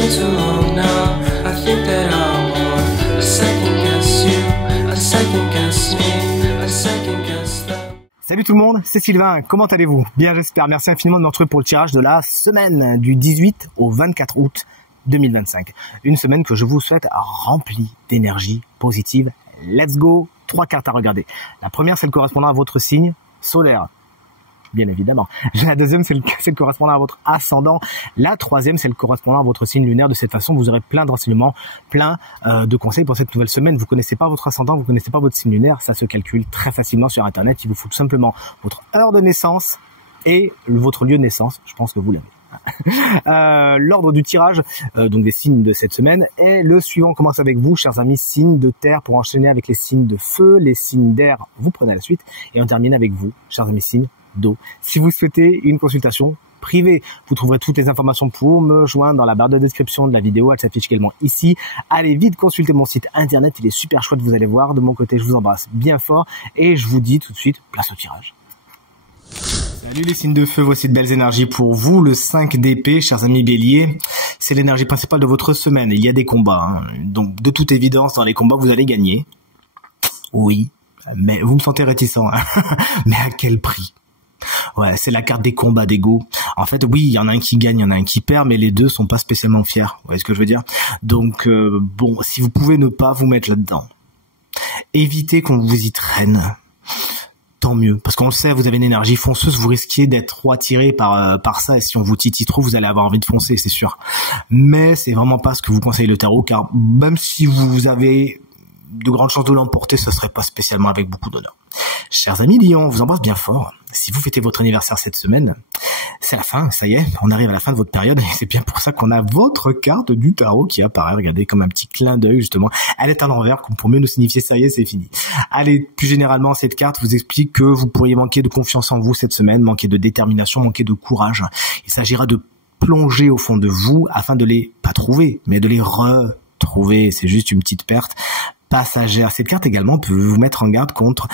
been too long now. I think that I want a second guess you, a second guess me, a second guess them. Salut tout le monde, c'est Sylvain, comment allez-vous? Bien j'espère, merci infiniment de me retrouver pour le tirage de la semaine du 18 au 24 août 2025. Une semaine que je vous souhaite remplie d'énergie positive. Let's go, 3 cartes à regarder. La première, celle correspondant à votre signe solaire. Bien évidemment. La deuxième, c'est celle correspondant à votre ascendant. La troisième, celle correspondant à votre signe lunaire. De cette façon, vous aurez plein de renseignements, plein de conseils pour cette nouvelle semaine. Vous connaissez pas votre ascendant, vous connaissez pas votre signe lunaire. Ça se calcule très facilement sur Internet. Il vous faut tout simplement votre heure de naissance et votre lieu de naissance. Je pense que vous l'avez. L'ordre du tirage donc des signes de cette semaine est le suivant. On commence avec vous, chers amis, signes de terre, pour enchaîner avec les signes de feu, les signes d'air, vous prenez la suite, et on termine avec vous, chers amis, signes d'eau. Si vous souhaitez une consultation privée, vous trouverez toutes les informations pour me joindre dans la barre de description de la vidéo. Elle s'affiche également ici. Allez vite consulter mon site internet, il est super chouette, vous allez voir. De mon côté, je vous embrasse bien fort et je vous dis tout de suite, place au tirage. Salut les signes de feu, voici de belles énergies pour vous. Le 5 d'épée, chers amis béliers, c'est l'énergie principale de votre semaine. Il y a des combats, donc de toute évidence, dans les combats, vous allez gagner. Oui, mais vous me sentez réticent, mais à quel prix? Ouais, c'est la carte des combats d'ego. En fait, oui, il y en a un qui gagne, il y en a un qui perd, mais les deux sont pas spécialement fiers. Vous voyez ce que je veux dire? Donc, bon, si vous pouvez ne pas vous mettre là-dedans, évitez qu'on vous y traîne. Tant mieux, parce qu'on le sait, vous avez une énergie fonceuse, vous risquez d'être attiré par ça, et si on vous titille trop, vous allez avoir envie de foncer, c'est sûr. Mais c'est vraiment pas ce que vous conseille le tarot, car même si vous avez de grandes chances de l'emporter, ce serait pas spécialement avec beaucoup d'honneur. Chers amis Lion, on vous embrasse bien fort. Si vous fêtez votre anniversaire cette semaine, c'est la fin, ça y est, on arrive à la fin de votre période, et c'est bien pour ça qu'on a votre carte du tarot qui apparaît, regardez, comme un petit clin d'œil justement. Elle est à l'envers, pour mieux nous signifier, ça y est, c'est fini. Allez, plus généralement, cette carte vous explique que vous pourriez manquer de confiance en vous cette semaine, manquer de détermination, manquer de courage. Il s'agira de plonger au fond de vous afin de les, pas trouver, mais de les retrouver. C'est juste une petite perte passagère. Cette carte également peut vous mettre en garde contre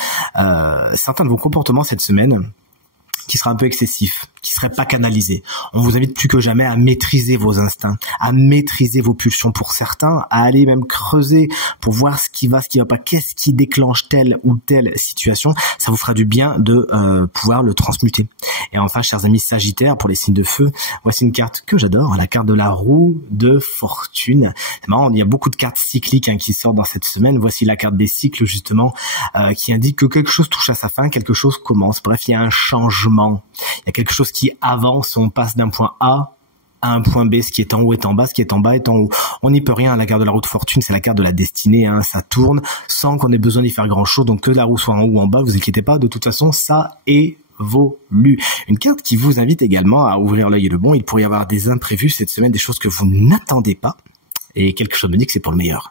certains de vos comportements cette semaine qui sera un peu excessif, qui serait pas canalisé. On vous invite plus que jamais à maîtriser vos instincts, à maîtriser vos pulsions, pour certains, à aller même creuser pour voir ce qui va pas, qu'est-ce qui déclenche telle ou telle situation. Ça vous fera du bien de pouvoir le transmuter. Et enfin, chers amis Sagittaires, pour les signes de feu, voici une carte que j'adore, la carte de la roue de fortune. C'est marrant, il y a beaucoup de cartes cycliques qui sortent dans cette semaine. Voici la carte des cycles justement, qui indique que quelque chose touche à sa fin, quelque chose commence. Bref, il y a un changement. Il y a quelque chose qui avance, on passe d'un point A à un point B, ce qui est en haut est en bas, ce qui est en bas est en haut. On n'y peut rien, la carte de la roue de fortune, c'est la carte de la destinée, ça tourne sans qu'on ait besoin d'y faire grand chose, donc que la roue soit en haut ou en bas, vous inquiétez pas, de toute façon, ça évolue. Une carte qui vous invite également à ouvrir l'œil et le bon, il pourrait y avoir des imprévus cette semaine, des choses que vous n'attendez pas, et quelque chose me dit que c'est pour le meilleur.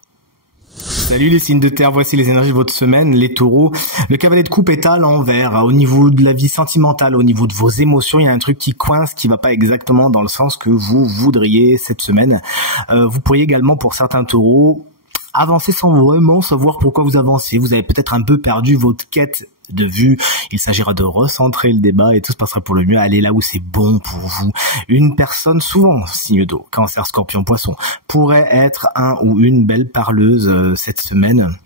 Salut les signes de terre, voici les énergies de votre semaine, les taureaux. Le cavalier de coupe est à l'envers. Au niveau de la vie sentimentale, au niveau de vos émotions, il y a un truc qui coince, qui va pas exactement dans le sens que vous voudriez cette semaine. Vous pourriez également, pour certains taureaux, avancer sans vraiment savoir pourquoi vous avancez. Vous avez peut-être un peu perdu votre quête de vue. Il s'agira de recentrer le débat et tout se passera pour le mieux. Allez là où c'est bon pour vous. Une personne, souvent signe d'eau, Cancer, Scorpion, Poisson, pourrait être un ou une belle parleuse cette semaine.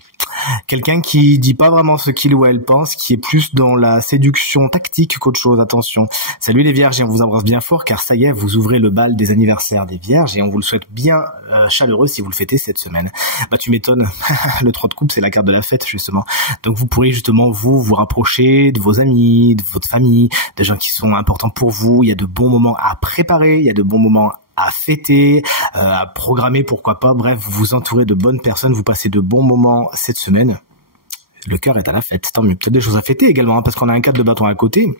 Quelqu'un qui dit pas vraiment ce qu'il ou elle pense, qui est plus dans la séduction tactique qu'autre chose, attention. Salut les vierges, et on vous embrasse bien fort car ça y est, vous ouvrez le bal des anniversaires des vierges et on vous le souhaite bien chaleureux si vous le fêtez cette semaine. Bah tu m'étonnes, le 3 de coupe c'est la carte de la fête justement. Donc vous pourrez justement vous rapprocher de vos amis, de votre famille, des gens qui sont importants pour vous. Il y a de bons moments à préparer, il y a de bons moments à fêter, à programmer, pourquoi pas. Bref, vous vous entourez de bonnes personnes, vous passez de bons moments cette semaine. Le cœur est à la fête, tant mieux. Peut-être des choses à fêter également, parce qu'on a un 4 de bâton à côté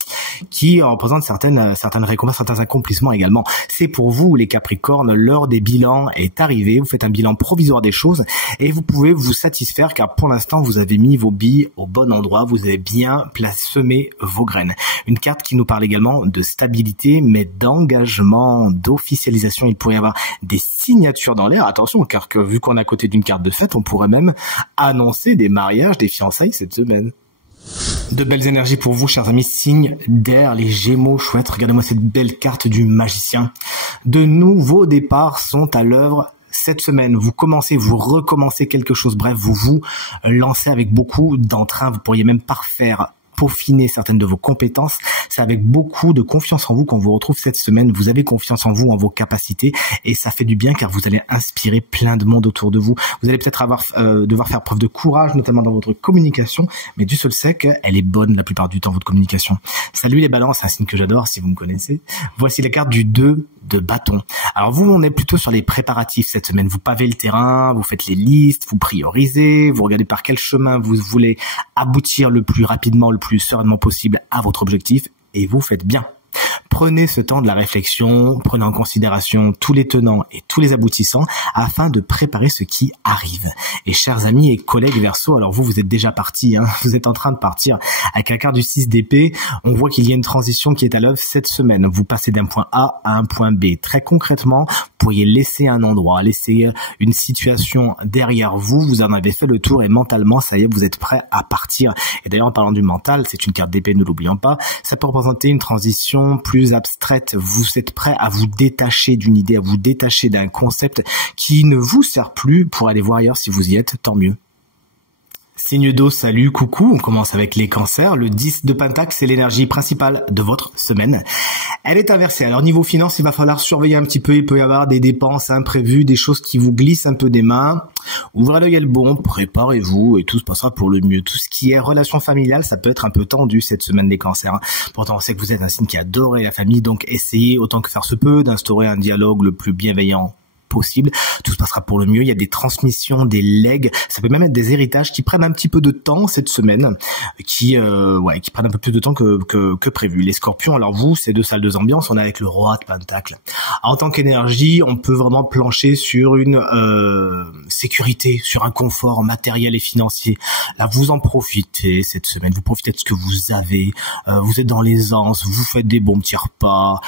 qui représente certaines récompenses, certains accomplissements également. C'est pour vous, les Capricornes, l'heure des bilans est arrivée. Vous faites un bilan provisoire des choses et vous pouvez vous satisfaire car pour l'instant, vous avez mis vos billes au bon endroit. Vous avez bien semé vos graines. Une carte qui nous parle également de stabilité, mais d'engagement, d'officialisation. Il pourrait y avoir des signatures dans l'air. Attention, car que, vu qu'on est à côté d'une carte de fête, on pourrait même annoncer des mariages, des fiançailles cette semaine. De belles énergies pour vous, chers amis, signes d'air, les Gémeaux, chouette. Regardez-moi cette belle carte du magicien. De nouveaux départs sont à l'œuvre cette semaine. Vous recommencez quelque chose. Bref, vous lancez avec beaucoup d'entrain. Vous pourriez même peaufiner certaines de vos compétences. C'est avec beaucoup de confiance en vous qu'on vous retrouve cette semaine. Vous avez confiance en vous, en vos capacités, et ça fait du bien car vous allez inspirer plein de monde autour de vous. Vous allez peut-être devoir faire preuve de courage, notamment dans votre communication, mais Dieu seul sait qu'elle est bonne la plupart du temps, votre communication. Salut les balances, un signe que j'adore si vous me connaissez. Voici la carte du 2 de bâton. Alors vous, on est plutôt sur les préparatifs cette semaine. Vous pavez le terrain, vous faites les listes, vous priorisez, vous regardez par quel chemin vous voulez aboutir le plus rapidement, le plus sereinement possible à votre objectif, et vous faites bien. Prenez ce temps de la réflexion, prenez en considération tous les tenants et tous les aboutissants afin de préparer ce qui arrive. Et chers amis et collègues Verseau, alors vous êtes déjà partis, vous êtes en train de partir. Avec la carte du 6 d'épée, on voit qu'il y a une transition qui est à l'œuvre cette semaine. Vous passez d'un point A à un point B. Très concrètement, vous pourriez laisser un endroit, laisser une situation derrière vous. Vous en avez fait le tour et mentalement, ça y est, vous êtes prêt à partir. Et d'ailleurs, en parlant du mental, c'est une carte d'épée, ne l'oublions pas. Ça peut représenter une transition plus abstraite. Vous êtes prêt à vous détacher d'une idée, à vous détacher d'un concept qui ne vous sert plus pour aller voir ailleurs. Si vous y êtes, tant mieux. Signe d'eau, salut, coucou, on commence avec les cancers. Le 10 de Pentacle, c'est l'énergie principale de votre semaine. Elle est inversée. Alors niveau finance, il va falloir surveiller un petit peu. Il peut y avoir des dépenses imprévues, des choses qui vous glissent un peu des mains. Ouvrez l'œil le bon, préparez-vous et tout se passera pour le mieux. Tout ce qui est relation familiale, ça peut être un peu tendu cette semaine des cancers. Pourtant, on sait que vous êtes un signe qui adore la famille, donc essayez autant que faire se peut d'instaurer un dialogue le plus bienveillant possible. Tout se passera pour le mieux. Il y a des transmissions, des legs, ça peut même être des héritages qui prennent un petit peu de temps cette semaine, qui prennent un peu plus de temps que prévu. Les scorpions, alors vous, c'est 2 salles, 2 ambiances. On est avec le roi de Pentacle. En tant qu'énergie, on peut vraiment plancher sur une sécurité, sur un confort matériel et financier. Là, vous en profitez cette semaine. Vous profitez de ce que vous avez. Vous êtes dans l'aisance, vous faites des bons petits repas.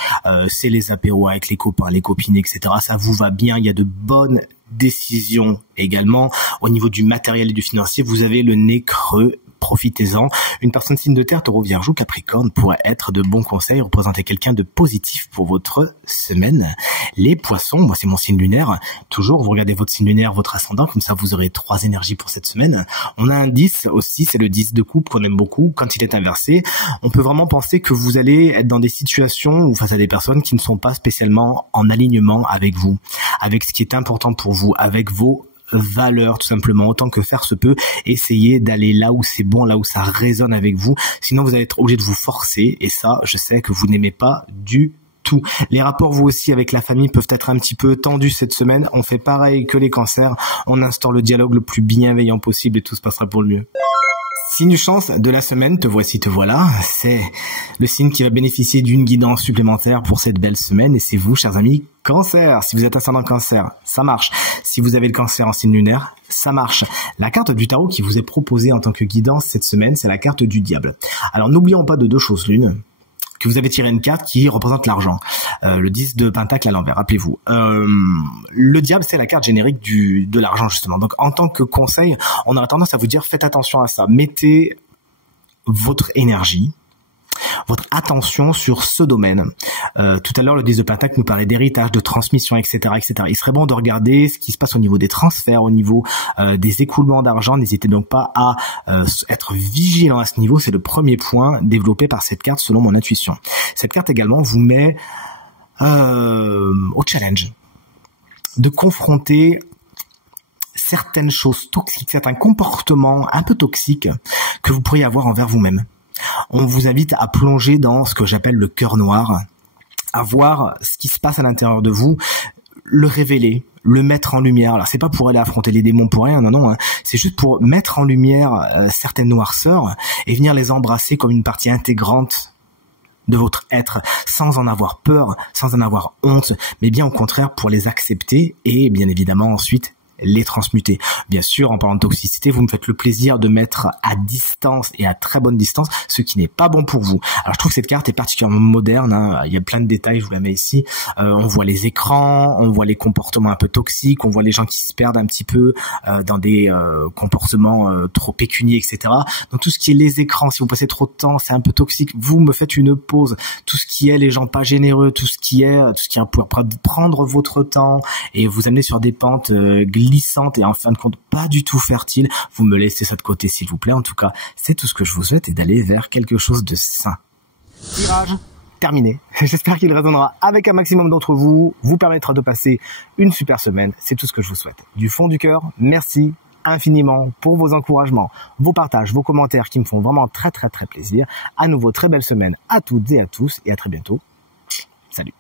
C'est les apéros avec les copains, les copines, etc. Ça vous va bien. Il y a de bonnes décisions également. Au niveau du matériel et du financier, vous avez le nez creux. Profitez-en. Une personne signe de terre, Taureau, Vierge ou Capricorne pourrait être de bons conseils, représenter quelqu'un de positif pour votre semaine. Les poissons, moi c'est mon signe lunaire. Toujours, vous regardez votre signe lunaire, votre ascendant, comme ça vous aurez 3 énergies pour cette semaine. On a un 10 aussi, c'est le 10 de coupe qu'on aime beaucoup. Quand il est inversé, on peut vraiment penser que vous allez être dans des situations ou face à des personnes qui ne sont pas spécialement en alignement avec vous, avec ce qui est important pour vous, avec vos valeurs, tout simplement. Autant que faire se peut, essayez d'aller là où c'est bon, là où ça résonne avec vous, sinon vous allez être obligé de vous forcer, et ça, je sais que vous n'aimez pas du tout. Les rapports, vous aussi, avec la famille peuvent être un petit peu tendus cette semaine. On fait pareil que les cancers, on instaure le dialogue le plus bienveillant possible et tout se passera pour le mieux. Signe chance de la semaine, te voici, te voilà. C'est le signe qui va bénéficier d'une guidance supplémentaire pour cette belle semaine, et c'est vous, chers amis, Cancer. Si vous êtes ascendant Cancer, ça marche. Si vous avez le Cancer en signe lunaire, ça marche. La carte du tarot qui vous est proposée en tant que guidance cette semaine, c'est la carte du diable. Alors n'oublions pas de 2 choses l'une, que vous avez tiré une carte qui représente l'argent. Le 10 de Pentacle à l'envers, rappelez-vous. Le diable, c'est la carte générique de l'argent, justement. Donc, en tant que conseil, on aurait tendance à vous dire, faites attention à ça. Mettez votre énergie, votre attention sur ce domaine. Tout à l'heure, le 10 de Pentacle nous parlait d'héritage, de transmission, etc., etc. Il serait bon de regarder ce qui se passe au niveau des transferts, au niveau des écoulements d'argent. N'hésitez donc pas à être vigilant à ce niveau. C'est le premier point développé par cette carte selon mon intuition. Cette carte également vous met au challenge de confronter certaines choses toxiques, certains comportements un peu toxiques que vous pourriez avoir envers vous-même. On vous invite à plonger dans ce que j'appelle le cœur noir, à voir ce qui se passe à l'intérieur de vous, le révéler, le mettre en lumière. Alors c'est pas pour aller affronter les démons pour rien, non, c'est juste pour mettre en lumière certaines noirceurs et venir les embrasser comme une partie intégrante de votre être, sans en avoir peur, sans en avoir honte, mais bien au contraire pour les accepter et bien évidemment ensuite les transmuter. Bien sûr, en parlant de toxicité, vous me faites le plaisir de mettre à distance et à très bonne distance ce qui n'est pas bon pour vous. Alors je trouve que cette carte est particulièrement moderne, hein. Il y a plein de détails, je vous la mets ici. On voit les écrans, on voit les comportements un peu toxiques, on voit les gens qui se perdent un petit peu dans des comportements trop pécuniers, etc. Donc tout ce qui est les écrans, si vous passez trop de temps, c'est un peu toxique. Vous me faites une pause. Tout ce qui est les gens pas généreux, tout ce qui va pouvoir prendre votre temps et vous amener sur des pentes glissantes et en fin de compte pas du tout fertiles, vous me laissez ça de côté s'il vous plaît. En tout cas, c'est tout ce que je vous souhaite et d'aller vers quelque chose de sain. Tirage terminé. J'espère qu'il résonnera avec un maximum d'entre vous, vous permettra de passer une super semaine. C'est tout ce que je vous souhaite. Du fond du cœur, merci infiniment pour vos encouragements, vos partages, vos commentaires qui me font vraiment très plaisir. À nouveau, très belle semaine à toutes et à tous et à très bientôt. Salut.